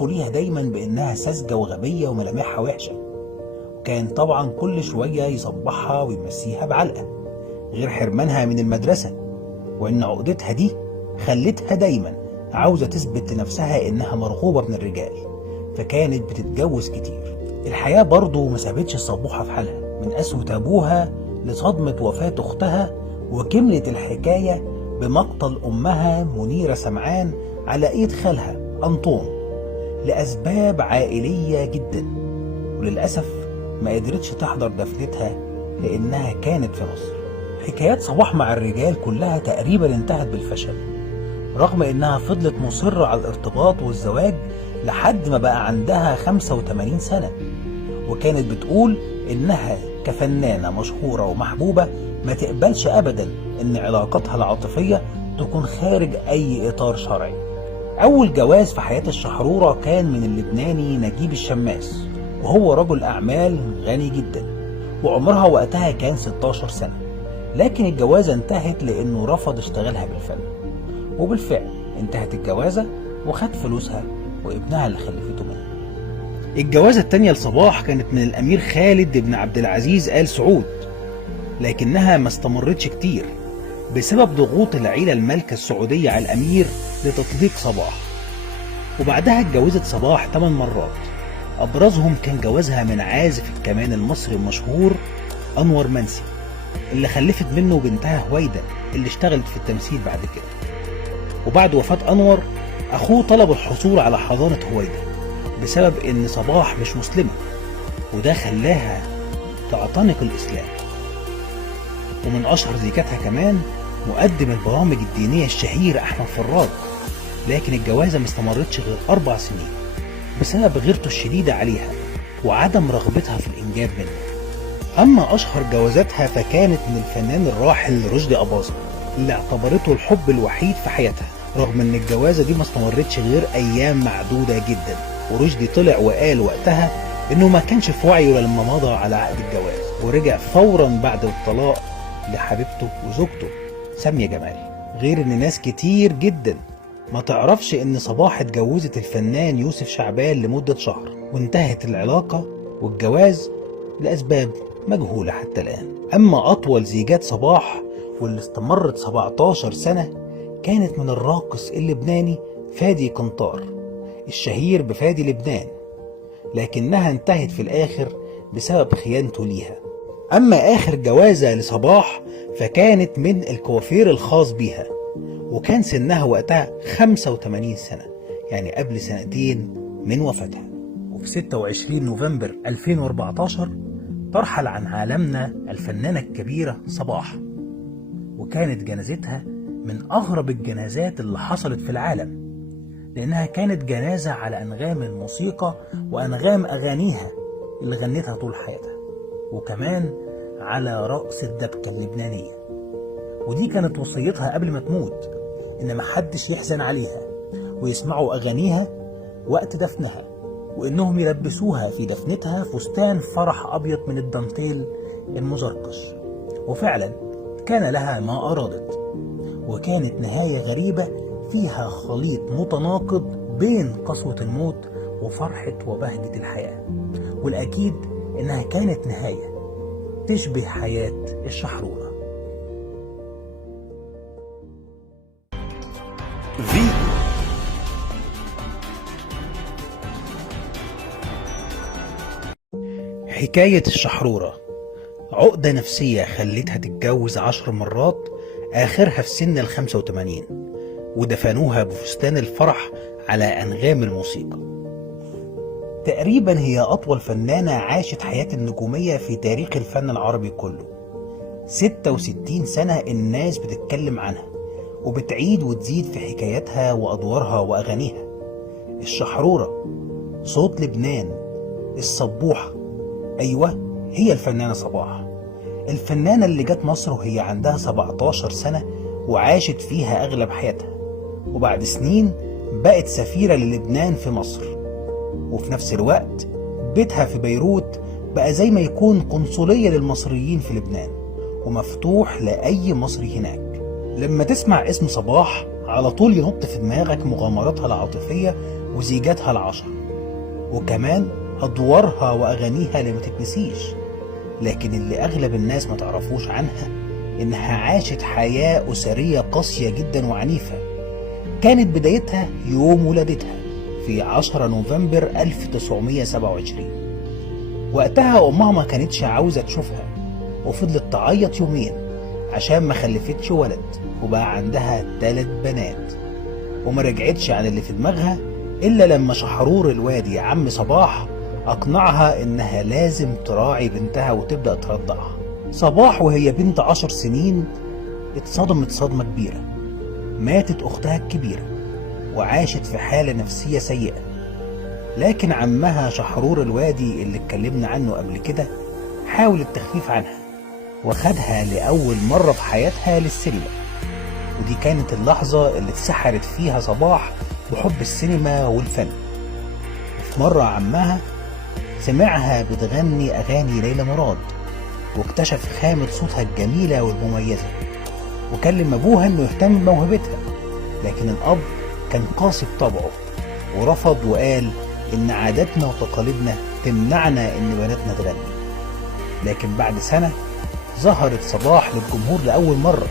وصفوا ليها دايما بانها ساذجة وغبية وملامحها وحشة، وكان طبعا كل شوية يصبحها ويمسيها بعلقة، غير حرمانها من المدرسة، وان عقدتها دي خلتها دايما عاوزة تثبت لنفسها انها مرغوبة من الرجال، فكانت بتتجوز كتير. الحياة برضو ما سابتش الصبوحة في حالها من قسوة ابوها لصدمة وفاة اختها، وكملت الحكاية بمقتل امها منيرة سمعان على ايد خالها انطون لاسباب عائلية جدا، وللأسف ما قدرتش تحضر دفنتها لانها كانت في مصر. حكايات صباح مع الرجال كلها تقريبا انتهت بالفشل، رغم انها فضلت مصرة على الارتباط والزواج لحد ما بقى عندها 85 سنة، وكانت بتقول انها كفنانة مشهورة ومحبوبة ما تقبلش ابدا ان علاقتها العاطفية تكون خارج اي اطار شرعي. اول جواز في حياة الشحرورة كان من اللبناني نجيب الشماس، وهو رجل اعمال غني جدا، وعمرها وقتها كان 16 سنة، لكن الجوازة انتهت لانه رفض اشتغلها بالفن، وبالفعل انتهت الجوازة وخد فلوسها وابنها اللي خلفته منه. الجوازة التانية لصباح كانت من الامير خالد بن عبد العزيز آل سعود، لكنها ما استمرتش كتير بسبب ضغوط العيلة المالكة السعودية على الامير لتطليق صباح، وبعدها اتجوزت صباح 8 مرات، ابرزهم كان جوازها من عازف الكمان المصري المشهور انور منسي اللي خلفت منه بنتها هويدا اللي اشتغلت في التمثيل بعد كده. وبعد وفاة انور اخوه طلب الحصول على حضانة هويدا بسبب ان صباح مش مسلمة، وده خلاها تعتنق الاسلام. ومن اشهر زيجاتها كمان مقدم البرامج الدينية الشهير احمد فراج، لكن الجوازة ما استمرتش غير 4 سنين بسبب غيرته الشديدة عليها وعدم رغبتها في الانجاب منه. اما اشهر جوازاتها فكانت من الفنان الراحل رشدي أباظة اللي اعتبرته الحب الوحيد في حياتها، رغم ان الجوازة دي ما استمرتش غير ايام معدودة جدا، ورشدي طلع وقال وقتها انه ما كانش في وعيه لما مضى على عقد الجواز، ورجع فورا بعد الطلاق لحبيبته وزوجته سامية جمال. غير ان ناس كتير جدا ما تعرفش ان صباح اتجوزت الفنان يوسف شعبان لمدة شهر، وانتهت العلاقة والجواز لأسباب مجهولة حتى الآن. أما أطول زيجات صباح واللي استمرت 17 سنة كانت من الراقص اللبناني فادي كنطار الشهير بفادي لبنان، لكنها انتهت في الآخر بسبب خيانته ليها. أما آخر جوازة لصباح فكانت من الكوافير الخاص بيها، وكان سنها وقتها 85 سنة، يعني قبل 2 سنين من وفاتها. وفي 26 نوفمبر 2014 ترحل عن عالمنا الفنانة الكبيرة صباح، وكانت جنازتها من أغرب الجنازات اللي حصلت في العالم، لأنها كانت جنازة على أنغام الموسيقى وأنغام أغانيها اللي غنتها طول حياتها، وكمان على رقص الدبكة اللبنانية. ودي كانت وصيتها قبل ما تموت، إن محدش يحزن عليها ويسمعوا أغانيها وقت دفنها، وإنهم يلبسوها في دفنتها فستان فرح أبيض من الدانتيل المزرقش. وفعلا كان لها ما أرادت، وكانت نهاية غريبة فيها خليط متناقض بين قسوة الموت وفرحة وبهجة الحياة، والأكيد إنها كانت نهاية تشبه حياة الشحرورة. حكاية الشحرورة عقدة نفسية خلتها تتجوز 10 مرات، آخرها في سن 85، ودفنوها بفستان الفرح على أنغام الموسيقى. تقريبا هي أطول فنانة عاشت حياة النجومية في تاريخ الفن العربي كله. 66 سنة الناس بتتكلم عنها وبتعيد وتزيد في حكاياتها وأدوارها وأغانيها. الشحرورة، صوت لبنان، الصبوحة، أيوة هي الفنانة صباح، الفنانة اللي جت مصر وهي عندها 17 سنة وعاشت فيها أغلب حياتها، وبعد سنين بقت سفيرة للبنان في مصر، وفي نفس الوقت بيتها في بيروت بقى زي ما يكون قنصلية للمصريين في لبنان ومفتوح لأي مصري هناك. لما تسمع اسم صباح على طول ينط في دماغك مغامراتها العاطفية وزيجاتها ال10، وكمان أدوارها وأغانيها اللي ما تتنسيش. لكن اللي أغلب الناس ما تعرفوش عنها إنها عاشت حياة أسرية قاسية جدا وعنيفة. كانت بدايتها يوم ولادتها في 10 نوفمبر 1927. وقتها أمها ما كانتش عاوزة تشوفها، وفضلت تعيط يومين عشان ما خلفتش ولد، وبقى عندها 3 بنات. وما رجعتش عن اللي في دماغها إلا لما شحرور الوادي عم صباح أقنعها إنها لازم تراعي بنتها وتبدأ ترضعها. صباح وهي بنت 10 سنين اتصدمت صدمة كبيرة. ماتت أختها الكبيرة وعاشت في حالة نفسية سيئة. لكن عمها شحرور الوادي اللي اتكلمنا عنه قبل كده حاول التخفيف عنها، وخدها لأول مرة في حياتها للسينما. ودي كانت اللحظة اللي اتسحرت فيها صباح بحب السينما والفن. وفي مرة عمها سمعها بتغني أغاني ليلى مراد، واكتشف خامة صوتها الجميلة والمميزة، وكلم أبوها إنه يهتم بموهبتها. لكن الأب كان قاسي بطبعه ورفض، وقال إن عاداتنا وتقاليدنا تمنعنا إن بناتنا تغني. لكن بعد سنة ظهرت صباح للجمهور لأول مرة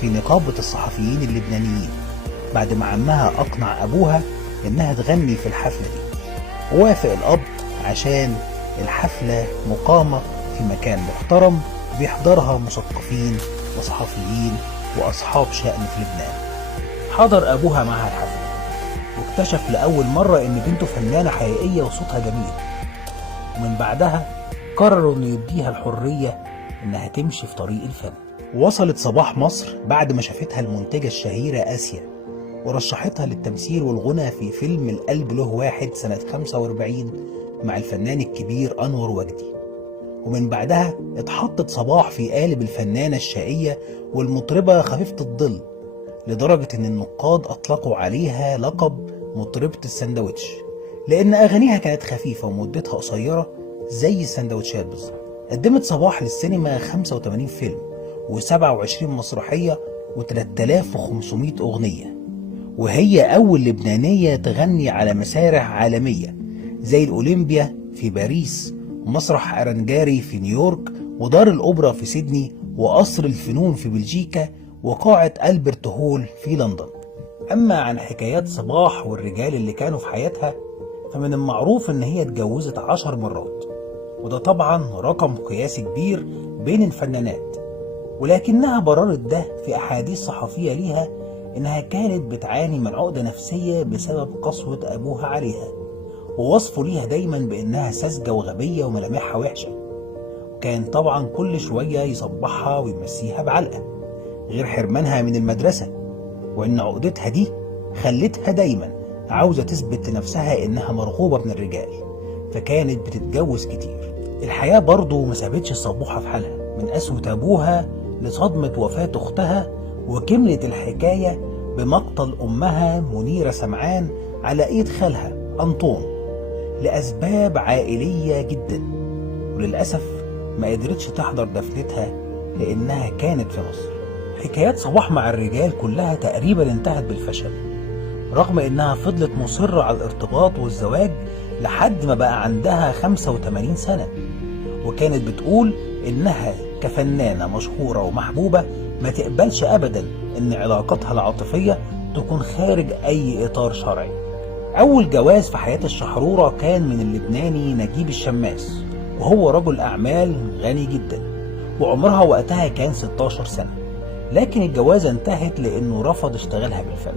في نقابة الصحفيين اللبنانيين، بعد ما عمها أقنع أبوها إنها تغني في الحفلة دي. ووافق الأب عشان الحفلة مقامة في مكان محترم بيحضرها مثقفين وصحفيين وأصحاب شأن في لبنان. حضر أبوها معها الحفلة، واكتشف لأول مرة إن بنته فنانة حقيقية وصوتها جميل. ومن بعدها قرروا إنه يديها الحرية إنها تمشي في طريق الفن. وصلت صباح مصر بعد ما شافتها المنتجة الشهيرة آسيا، ورشحتها للتمثيل والغنى في فيلم القلب له واحد سنة 45 مع الفنان الكبير أنور وجدي. ومن بعدها اتحطت صباح في قالب الفنانة الشقية والمطربة خفيفة الظل، لدرجة إن النقاد أطلقوا عليها لقب مطربة السندوتش، لأن أغانيها كانت خفيفة ومدتها قصيرة زي السندوتشات بالظبط. قدمت صباح للسينما 85 فيلم و27 مسرحية و3500 أغنية، وهي أول لبنانية تغني على مسارح عالمية زي الأولمبيا في باريس، ومسرح أرنجاري في نيويورك، ودار الأوبرا في سيدني، وقصر الفنون في بلجيكا، وقاعة ألبرت هول في لندن. أما عن حكايات صباح والرجال اللي كانوا في حياتها، فمن المعروف إن هي اتجوزت 10 مرات، وده طبعا رقم قياسي كبير بين الفنانات. ولكنها بررت ده في أحاديث صحفية ليها إنها كانت بتعاني من عقدة نفسية بسبب قسوة أبوها عليها، ووصفه ليها دايما بإنها ساذجة وغبية وملامحها وحشة. وكان طبعا كل شوية يصبحها ويمسيها بعلقة، غير حرمانها من المدرسة، وإن عقدتها دي خلتها دايما عاوزة تثبت لنفسها إنها مرغوبة من الرجال، فكانت بتتجوز كتير. الحياة برضو ما سابتش الصبوحة في حالها، من قسوة أبوها لصدمة وفاة أختها، وكملت الحكاية بمقتل أمها منيرة سمعان على إيد خالها أنطون لأسباب عائلية جدا. وللأسف ما قدرتش تحضر دفنتها لأنها كانت في مصر. حكايات صباح مع الرجال كلها تقريبا انتهت بالفشل، رغم إنها فضلت مصرة على الارتباط والزواج لحد ما بقى عندها 85 سنة. وكانت بتقول إنها كفنانة مشهورة ومحبوبة ما تقبلش أبدا إن علاقتها العاطفية تكون خارج أي إطار شرعي. أول جواز في حياة الشحرورة كان من اللبناني نجيب الشماس، وهو رجل أعمال غني جدا، وعمرها وقتها كان 16 سنة. لكن الجوازة انتهت لأنه رفض اشتغلها بالفن،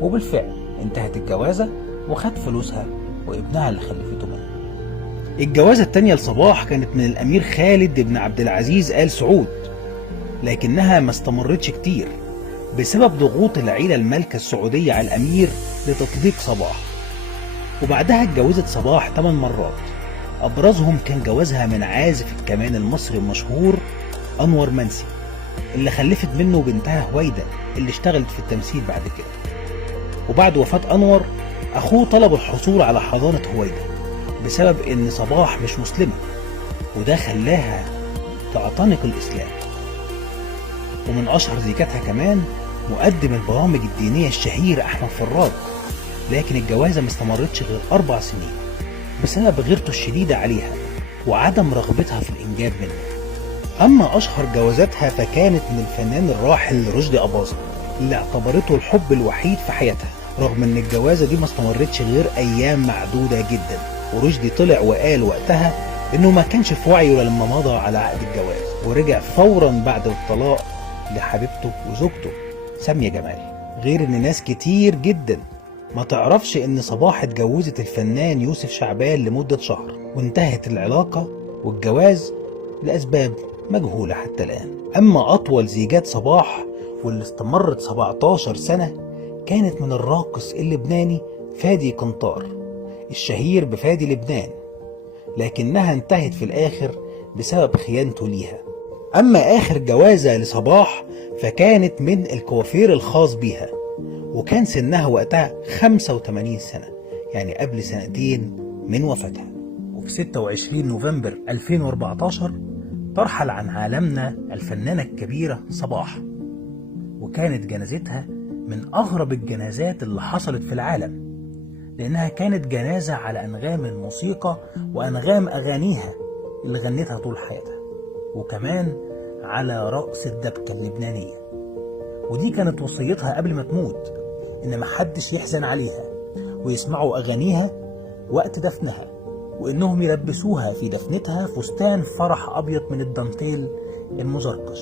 وبالفعل انتهت الجوازة وخد فلوسها وابنها اللي خلفته منه. الجوازة التانية لصباح كانت من الأمير خالد بن عبد العزيز آل سعود، لكنها ما استمرتش كتير بسبب ضغوط العيلة المالكة السعودية على الأمير لتطليق صباح. وبعدها اتجوزت صباح 8 مرات، أبرزهم كان جوازها من عازف الكمان المصري المشهور أنور منسي، اللي خلفت منه بنتها هويدا اللي اشتغلت في التمثيل بعد كده. وبعد وفاة أنور أخوه طلب الحصول على حضانة هويدا بسبب إن صباح مش مسلمة، وده خلاها تعتنق الإسلام. ومن أشهر زيجاتها كمان مقدم البرامج الدينية الشهير أحمد فراد، لكن الجوازة ما استمرتش غير 4 سنين بسبب غيرته الشديدة عليها وعدم رغبتها في الإنجاب منه. أما أشهر جوازاتها فكانت من الفنان الراحل رشدي أباظة اللي اعتبرته الحب الوحيد في حياتها، رغم إن الجوازة دي ما استمرتش غير أيام معدودة جدا. ورشدي طلع وقال وقتها إنه ما كانش في وعيه لما مضى على عقد الجواز، ورجع فورا بعد الطلاق لحبيبته وزوجته سامية جمال. غير إن ناس كتير جدا ما تعرفش إن صباح اتجوزت الفنان يوسف شعبان لمدة شهر، وانتهت العلاقة والجواز لأسباب مجهولة حتى الآن. أما أطول زيجات صباح واللي استمرت 17 سنة كانت من الراقص اللبناني فادي قنطار الشهير بفادي لبنان، لكنها انتهت في الآخر بسبب خيانته ليها. أما آخر جوازة لصباح فكانت من الكوافير الخاص بيها، وكان سنها وقتها 85 سنة، يعني قبل 2 سنين من وفاتها. وفي 26 نوفمبر 2014 ترحل عن عالمنا الفنانة الكبيرة صباح، وكانت جنازتها من أغرب الجنازات اللي حصلت في العالم، لأنها كانت جنازة على أنغام الموسيقى وأنغام أغانيها اللي غنتها طول حياتها، وكمان على رقص الدبكة اللبنانية. ودي كانت وصيتها قبل ما تموت، إن محدش يحزن عليها ويسمعوا أغانيها وقت دفنها، وإنهم يلبسوها في دفنتها فستان فرح أبيض من الدانتيل المزركش.